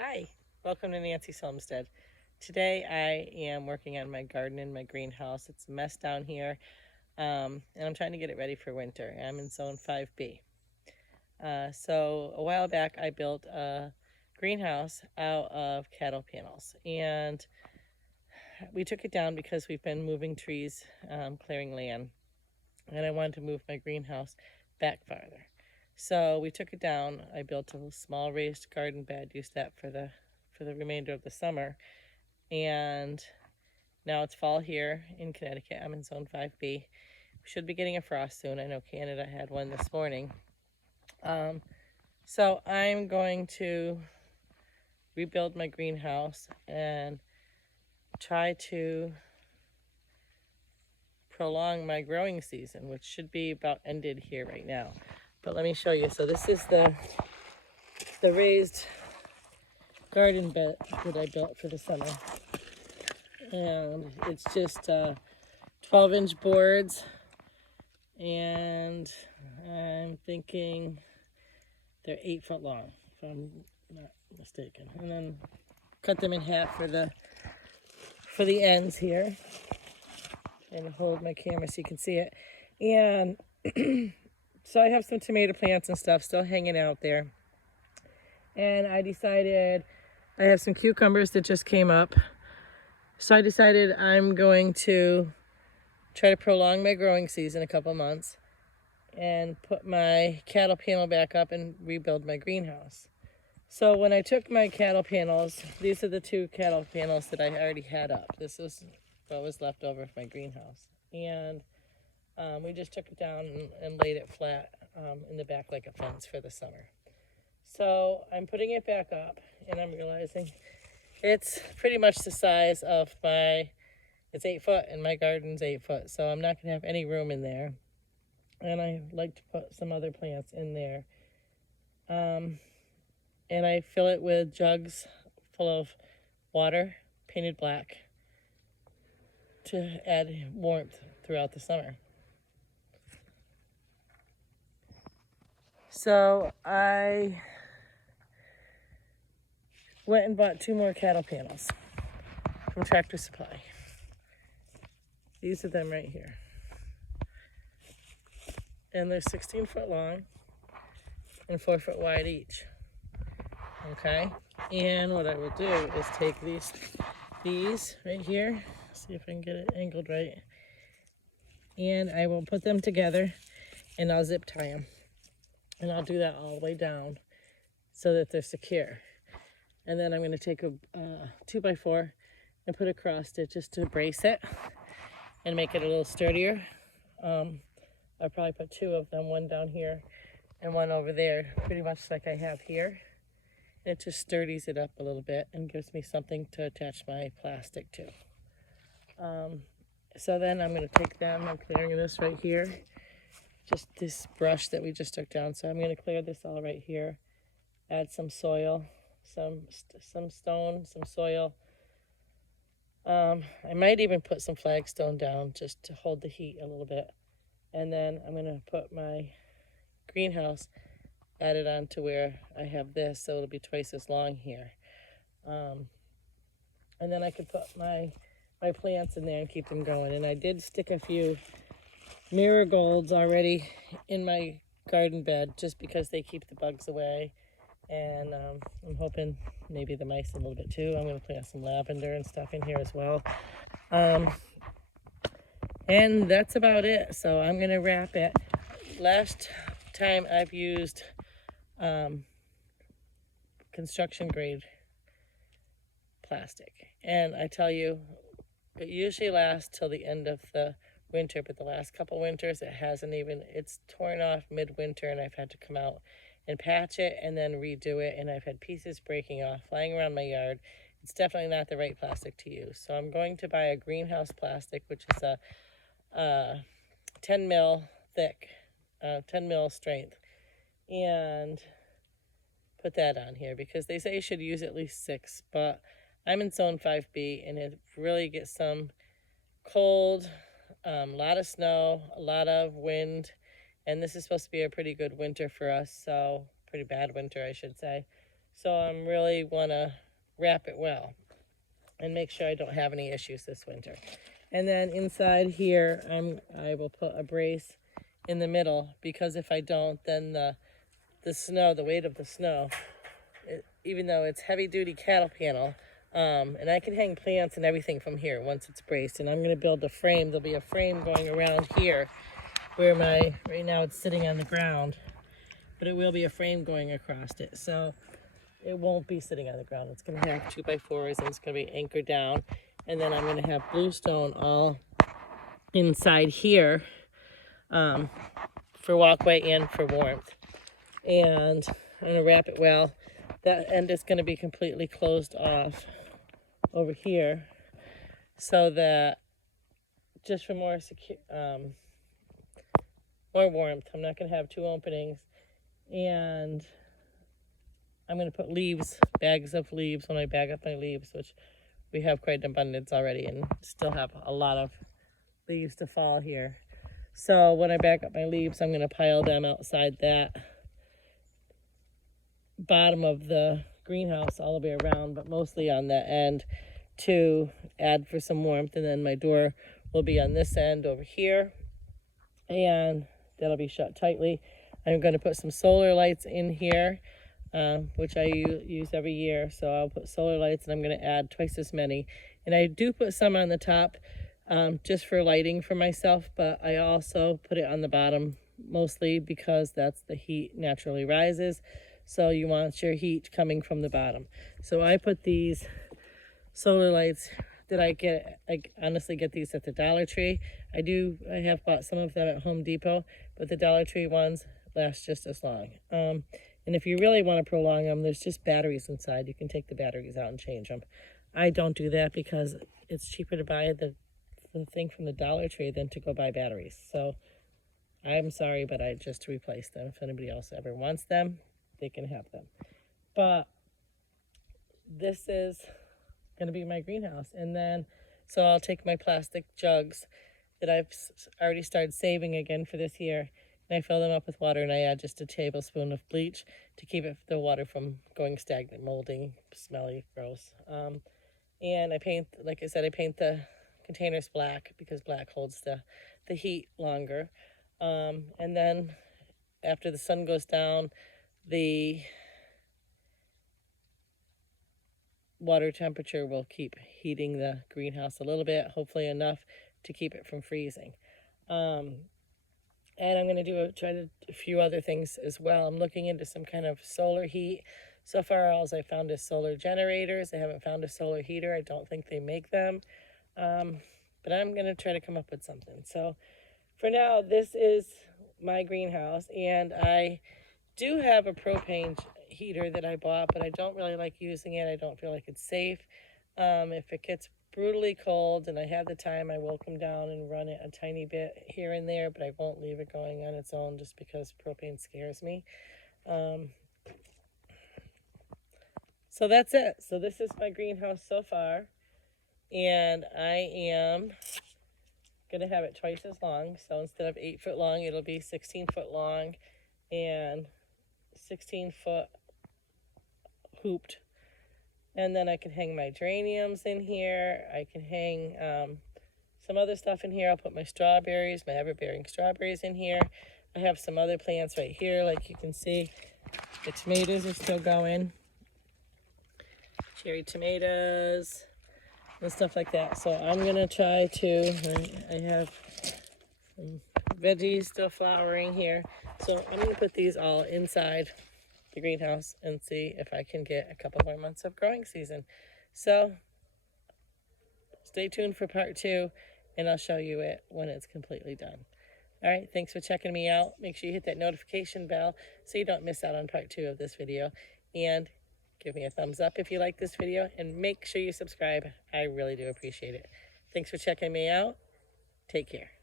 Hi, welcome to Nancy's Homestead. Today I am working on my garden in my greenhouse. It's a mess down here, and I'm trying to get it ready for winter. I'm in zone 5B. So a while back I built a greenhouse out of cattle panels, and we took it down because we've been moving trees, clearing land, and I wanted to move my greenhouse back farther. So we took it down. I built a small raised garden bed, used that for the remainder of the summer, and now it's fall here in Connecticut. I'm in zone 5B. We should be getting a frost soon. I know Canada had one this morning. So I'm going to rebuild my greenhouse and try to prolong my growing season, which should be about ended here right now. But let me show you. So this is the raised garden bed that I built for the summer. And it's just 12-inch boards, and I'm thinking they're 8 foot long, if I'm not mistaken. And then cut them in half for the ends here, and hold my camera so you can see it. And so I have some tomato plants and stuff still hanging out there. And I decided I have some cucumbers that just came up. So I decided I'm going to try to prolong my growing season a couple months and put my cattle panel back up and rebuild my greenhouse. So when I took my cattle panels, these are the 2 cattle panels that I already had up. This is what was left over of my greenhouse. And we just took it down and laid it flat in the back like a fence for the summer. So I'm putting it back up, and I'm realizing it's pretty much the size of it's 8 foot, and my garden's 8 foot. So I'm not going to have any room in there. And I like to put some other plants in there. And I fill it with jugs full of water, painted black, to add warmth throughout the summer. So I went and bought 2 more cattle panels from Tractor Supply. These are them right here. And they're 16 foot long and 4 foot wide each. Okay? And what I will do is take these right here, see if I can get it angled right, and I will put them together and I'll zip tie them. And I'll do that all the way down so that they're secure. And then I'm going to take a 2x4 and put a cross stitch just to brace it and make it a little sturdier. I'll probably put 2 of them, one down here and one over there, pretty much like I have here. It just sturdies it up a little bit and gives me something to attach my plastic to. So then I'm going to take them, I'm clearing this right here, just this brush that we just took down. So I'm going to clear this all right here, add some soil, some stone, some soil. I might even put some flagstone down just to hold the heat a little bit. And then I'm going to put my greenhouse added on to where I have this, so it'll be twice as long here. And then I could put my plants in there and keep them going. And I did stick a few marigolds already in my garden bed just because they keep the bugs away. And I'm hoping maybe the mice a little bit too. I'm going to plant some lavender and stuff in here as well. And that's about it. So I'm going to wrap it. Last time I've used construction grade plastic. And I tell you, it usually lasts till the end of the winter, but the last couple winters it hasn't even, it's torn off midwinter, and I've had to come out and patch it and then redo it, and I've had pieces breaking off, flying around my yard. It's definitely not the right plastic to use. So I'm going to buy a greenhouse plastic, which is a 10 mil thick, 10 mil strength, and put that on here because they say you should use at least 6, but I'm in zone 5B, and it really gets some cold, a lot of snow, a lot of wind, and this is supposed to be a pretty good winter for us, so pretty bad winter, I should say. So I'm really want to wrap it well and make sure I don't have any issues this winter. And then inside here, I will put a brace in the middle, because if I don't, then the snow, the weight of the snow, even though it's heavy duty cattle panel, and I can hang plants and everything from here once it's braced. And I'm going to build a frame. There'll be a frame going around here where right now it's sitting on the ground, but it will be a frame going across it. So it won't be sitting on the ground. It's going to have 2x4s, and it's going to be anchored down. And then I'm going to have bluestone all inside here for walkway and for warmth. And I'm going to wrap it well. That end is going to be completely closed off over here, so that just for more more warmth, I'm not going to have 2 openings. And I'm going to put leaves, bags of leaves, when I bag up my leaves, which we have quite an abundance already and still have a lot of leaves to fall here. So when I bag up my leaves, I'm going to pile them outside that bottom of the greenhouse all the way around, but mostly on that end to add for some warmth. And then my door will be on this end over here, and that'll be shut tightly. I'm going to put some solar lights in here, which I use every year. So I'll put solar lights, and I'm going to add twice as many. And I do put some on the top just for lighting for myself, but I also put it on the bottom mostly because that's the heat naturally rises. So you want your heat coming from the bottom. So I put these solar lights that I honestly get these at the Dollar Tree. I have bought some of them at Home Depot, but the Dollar Tree ones last just as long. And if you really want to prolong them, there's just batteries inside. You can take the batteries out and change them. I don't do that because it's cheaper to buy the thing from the Dollar Tree than to go buy batteries. So I'm sorry, but I just replaced them. If anybody else ever wants them, they can have them. But this is going to be my greenhouse. And then, so I'll take my plastic jugs that I've already started saving again for this year, and I fill them up with water, and I add just a tablespoon of bleach to keep the water from going stagnant, molding, smelly, gross. And I paint, like I said, I paint the containers black because black holds the heat longer. And then after the sun goes down, the water temperature will keep heating the greenhouse a little bit, hopefully enough to keep it from freezing. And I'm going to try a few other things as well. I'm looking into some kind of solar heat. So far, all I found is solar generators. I haven't found a solar heater. I don't think they make them. But I'm going to try to come up with something. So for now, this is my greenhouse, and I do have a propane heater that I bought, but I don't really like using it. I don't feel like it's safe. If it gets brutally cold and I have the time, I will come down and run it a tiny bit here and there, but I won't leave it going on its own just because propane scares me. So that's it. So this is my greenhouse so far, and I am going to have it twice as long. So instead of 8 foot long, it'll be 16 foot long and 16 foot hooped. And then I can hang my geraniums in here. I can hang some other stuff in here. I'll put my strawberries, my ever-bearing strawberries in here. I have some other plants right here, like you can see. The tomatoes are still going. Cherry tomatoes and stuff like that. So I'm going to try to, I have some veggies still flowering here. So I'm going to put these all inside the greenhouse and see if I can get a couple more months of growing season. So stay tuned for part 2, and I'll show you it when it's completely done. All right, thanks for checking me out. Make sure you hit that notification bell so you don't miss out on part 2 of this video. And give me a thumbs up if you like this video, and make sure you subscribe. I really do appreciate it. Thanks for checking me out. Take care.